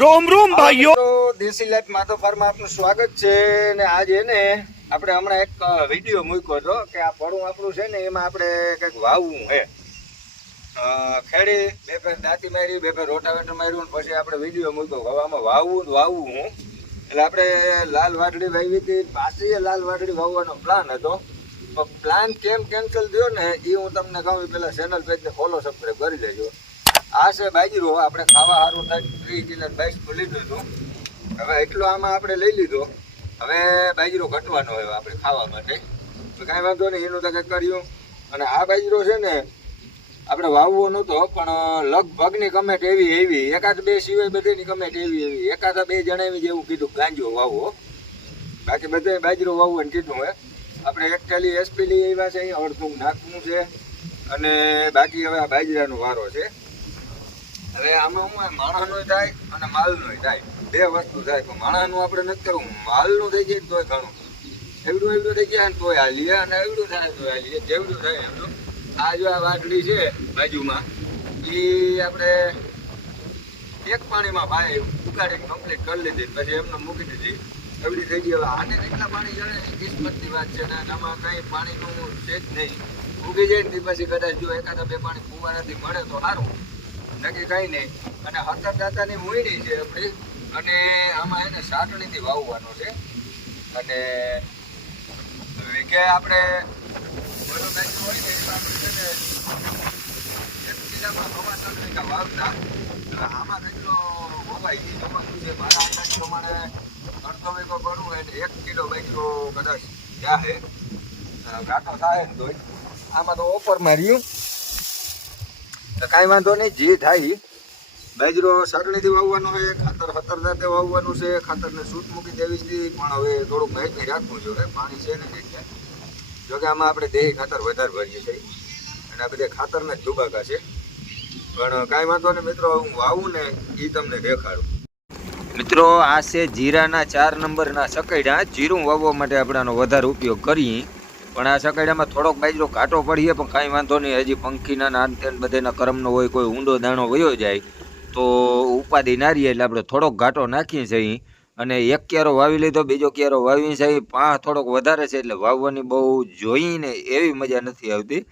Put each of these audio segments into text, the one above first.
રોમ રોમ ભાઈઓ, દેશી લાઈફ માધવ ફાર્મમાં આપનું સ્વાગત છે ને આજે ને આપણે હમણાં એક વિડીયો મૂક્યો હતો કે આ પડું આપણું છે ને એમાં આપણે કંઈક વાવવું છે. ખેડી બે ફેર દાંતી મારી, બે ફેર રોટાવેટર માર્યું, પછી આપણે વિડીયો મૂક્યો હવામાં વાવવું હું એટલે આપણે લાલ વાટડી વાવી હતી. પાછી લાલ વાટડી વાવવાનો પ્લાન હતો, પણ પ્લાન કેમ કેન્સલ થયો ને એ હું તમને કહું. પેલા ચેનલ પેજને ફોલો સબસ્ક્રાઈબ કરી લેજો. આ છે બાજરો, આપણે ખાવા સારું થાય 30 કિલો 22 લીધું હતું. હવે એટલો આમાં આપણે લઈ લીધો. હવે બાજરો ઘટવાનો હોય આપણે ખાવા માટે, તો કાંઈ વાંધો નહીં, એનું તો કંઈક કર્યું. અને આ બાજરો છે ને આપણે વાવવો નહોતો, પણ લગભગની કમેન્ટ એવી એકાદ બે સિવાય બધીની કમેન્ટ એવી એકાદા બે જણા એવી જેવું કીધું ગાંજો વાવવો. બાકી બધે બાજરો વાવવાનું કીધું હોય. આપણે એક થેલી એસપી લઈ આવ્યા છે, અડધું નાખવું છે, અને બાકી હવે આ બાજરાનો વારો છે. હવે આમાં હું માણસનું થાય અને માલનું થાય, બે વસ્તુ થાય. પણ માણસનું આપણે નથી કરવું, માલનું થઈ જાય તોય ઘણું. એવડું થઈ જાય ને તોય હાલીએ, અને એવડું થાય તોય હાલીએ, જેવડું થાય એવડું. આ જો આ વાટડી છે બાજુમાં, એ આપણે એક પાણીમાં ભાઈ ઉગાડીને કમ્પ્લીટ કરી લીધી, પછી એમને મૂકી દીધી. એવડી થઈ ગઈ. હવે આને કેટલા પાણી જણે એ કિસ્મતની વાત છે ને, આમાં કંઈ પાણીનું છે જ નહીં. ઉગી જાય ને પછી કદાચ જો એકાદા બે પાણી ફુવારાથી મળે તો સારું, નક્કી કાંઈ નહીં. અને હતર દાતાની મૂડી છે આપણી, અને આમાં એને સાટણીથી વાવવાનો છે. અને કે આપણે હોય ને એમાં આપણે છે ને 1 કિલોમાં 1.5 વીઘા વાવતા. આમાં કેટલો વવાય એ જોવાનું છે. મારા અંદાજ પ્રમાણે 1.5 વીઘો કરવું હોય એટલે 1 કિલો બાજરો કદાચ જાહે, ઘાટો થાય ને તોય. આમાં તો ઓફરમાં રહ્યું તો કાંઈ વાંધો નહીં, જે થાય. બાજરો સાટણીથી વાવવાનો છે, ખાતર હતરદાતે વાવવાનું છે, ખાતરને સૂટ મૂકી દેવી હતી. પણ હવે થોડુંક માહિતી રાખવું જોઈએ, પાણી છે ને જગ્યા. જોકે આમાં આપણે દેહી ખાતર વધારે ભરીએ છીએ, અને આ બધા ખાતરના જ દુબાકા છે. પણ કાંઈ વાંધો નહીં મિત્રો, હું વાવું ને એ તમને દેખાડું. મિત્રો આ છે જીરાના 4 નંબરના સકૈડા. જીરું વાવવા માટે આપણે આનો વધારે ઉપયોગ કરીએ, પણ આ સકૈડામાં થોડોક બાજરો કાંટો પડીએ, પણ કાંઈ વાંધો નહીં. હજી પંખીના નાન તેન બધાના કરમનો હોય, કોઈ ઊંડો દાણો વયો જાય તો ઉપાધિ ના રહીએ, એટલે આપણે થોડોક ઘાટો નાખીએ છીએ. અને એક ક્યારો વાવી લીધો, બીજો ક્યારો વાવી છે. પાંચ થોડોક વધારે છે, એટલે વાવવાની બહુ જોઈને એવી મજા નથી આવતી,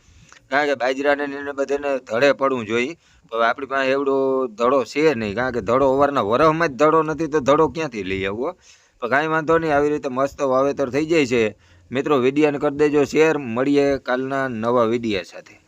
કારણ કે બાજરાને એને બધાને ધડે પડવું જોઈએ. હવે આપણી પાસે એવડો ધડો છે નહીં, કારણ કે ધડો અવારના વરહમાં જ ધડો નથી, તો ધડો ક્યાંથી લઈ આવવો. પણ કાંઈ વાંધો નહીં, આવી રીતે મસ્ત વાવેતર થઈ જાય છે. મિત્રો વિડીયોને કરી દેજો શેર. મળીએ કાલના નવા વિડીયો સાથે.